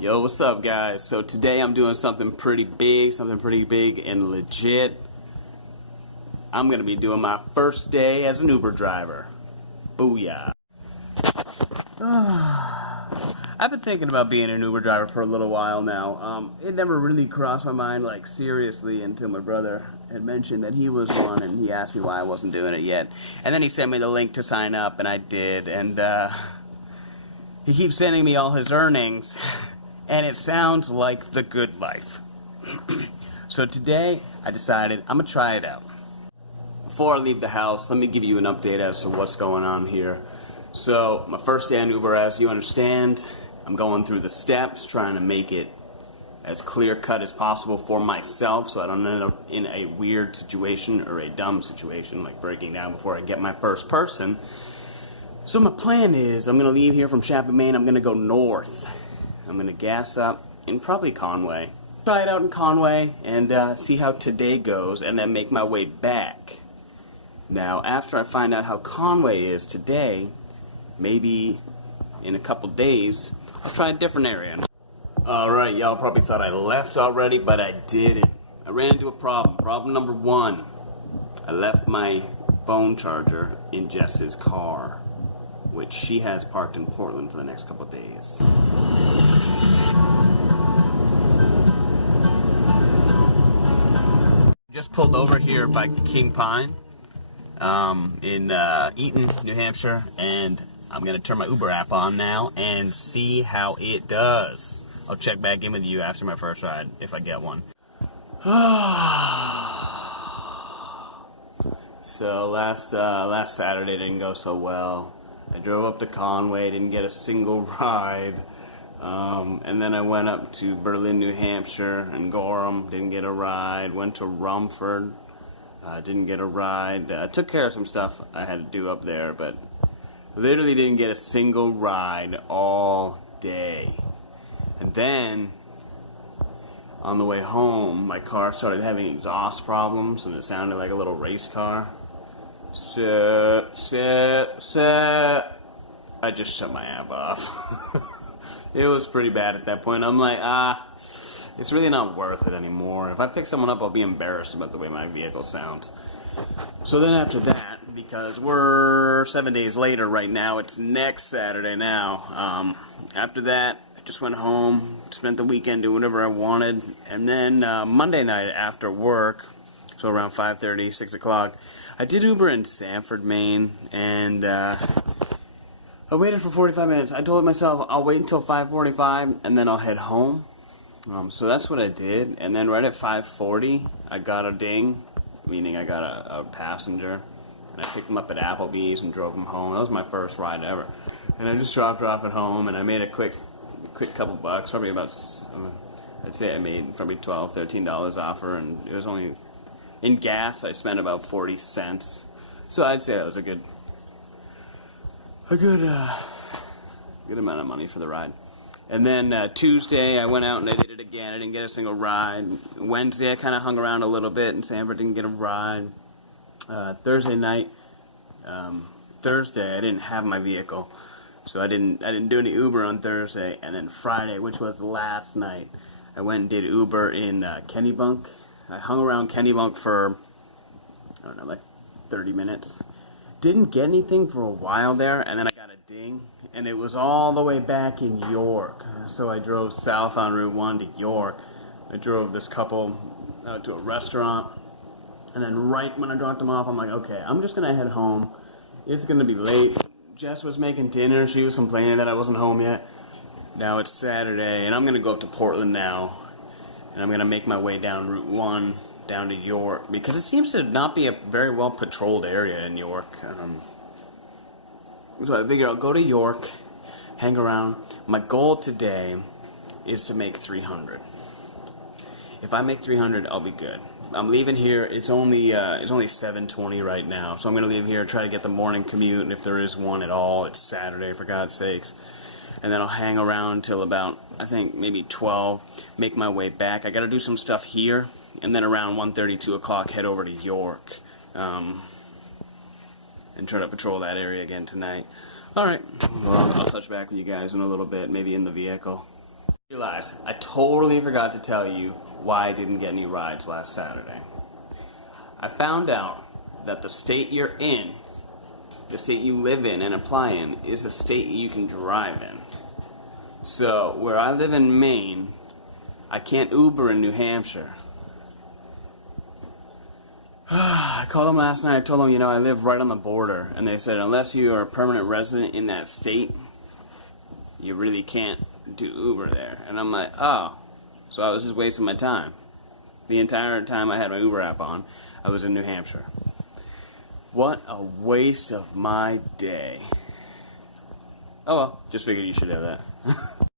Yo, what's up, guys? So today I'm doing something pretty big and legit. I'm gonna be doing my first day as an Uber driver. Booyah. I've been thinking about being an Uber driver for a little while now. It never really crossed my mind, like, seriously, until my brother had mentioned that he was one, and he asked me why I wasn't doing it yet. And then he sent me the link to sign up, and I did, and he keeps sending me all his earnings, and it sounds like the good life. So today, I decided I'm gonna try it out. Before I leave the house, let me give you an update as to what's going on here. So, my first day on Uber, as you understand, I'm going through the steps, trying to make it as clear-cut as possible for myself so I don't end up in a weird situation or a dumb situation, like breaking down before I get my first person. So my plan is, I'm going to leave here from Chappie, Maine, I'm going to go north. I'm going to gas up in probably Conway. Try it out in Conway and see how today goes, and then make my way back. Now, after I find out how Conway is today, maybe in a couple days, I'll try a different area. Alright, y'all probably thought I left already, but I didn't. I ran into a problem. Problem number one. I left my phone charger in Jess's car, which she has parked in Portland for the next couple days. Just pulled over here by King Pine in Eaton, New Hampshire, and I'm going to turn my Uber app on now and see how it does. I'll check back in with you after my first ride, if I get one. So last Saturday didn't go so well. I drove up to Conway, didn't get a single ride. And then I went up to Berlin, New Hampshire, and Gorham, didn't get a ride. Went to Rumford, didn't get a ride. Took care of some stuff I had to do up there, but literally didn't get a single ride all day. And then, on the way home, my car started having exhaust problems, and it sounded like a little race car. So, I just shut my app off. It was pretty bad at that point. I'm like, it's really not worth it anymore. If I pick someone up, I'll be embarrassed about the way my vehicle sounds. So then after that, because we're 7 days later right now, it's next Saturday now. After that, I just went home, spent the weekend doing whatever I wanted, and then Monday night after work, so around 5:30, 6 o'clock, I did Uber in Sanford, Maine, and I waited for 45 minutes. I told myself I'll wait until 5:45 and then I'll head home. So that's what I did, and then right at 5:40, I got a ding, meaning I got a passenger, and I picked him up at Applebee's and drove him home. That was my first ride ever. And I just dropped her off at home, and I made a quick couple bucks, probably about, I'd say I made probably $12, $13 off her, and it was only, in gas, I spent about 40 cents. So I'd say that was a good amount of money for the ride. And then Tuesday, I went out and I did it again. I didn't get a single ride. Wednesday, I kind of hung around a little bit in Sanford, didn't get a ride. Thursday night, Thursday, I didn't have my vehicle, so I didn't do any Uber on Thursday. And then Friday, which was last night, I went and did Uber in Kennebunk. I hung around Kennebunk for, I don't know, like 30 minutes. Didn't get anything for a while there, and then I got a ding, and it was all the way back in York. So I drove south on Route 1 to York. I drove this couple to a restaurant, and then right when I dropped them off, I'm like, okay, I'm just going to head home. It's going to be late. Jess was making dinner. She was complaining that I wasn't home yet. Now it's Saturday, and I'm going to go up to Portland now, and I'm going to make my way down Route 1 down to York, because it seems to not be a very well patrolled area in York. So I figure I'll go to York, hang around. My goal today is to make 300. If I make 300, I'll be good. I'm leaving here. It's only 7:20 right now, so I'm gonna leave here, try to get the morning commute, and if there is one at all, it's Saturday, for God's sakes. And then I'll hang around till about, I think, maybe 12, make my way back. I gotta do some stuff here, and then around 1:30, 2 o'clock, head over to York, and try to patrol that area again tonight. Alright, well, I'll touch back with you guys in a little bit, maybe in the vehicle. Realize I totally forgot to tell you why I didn't get any rides last Saturday. I found out that the state you're in, the state you live in and apply in, is a state you can drive in. So, where I live in Maine, I can't Uber in New Hampshire. I called them last night. I told them, I live right on the border. And they said, unless you are a permanent resident in that state, you really can't do Uber there. And I'm like, oh. So I was just wasting my time. The entire time I had my Uber app on, I was in New Hampshire. What a waste of my day. Oh well, just figured you should have that.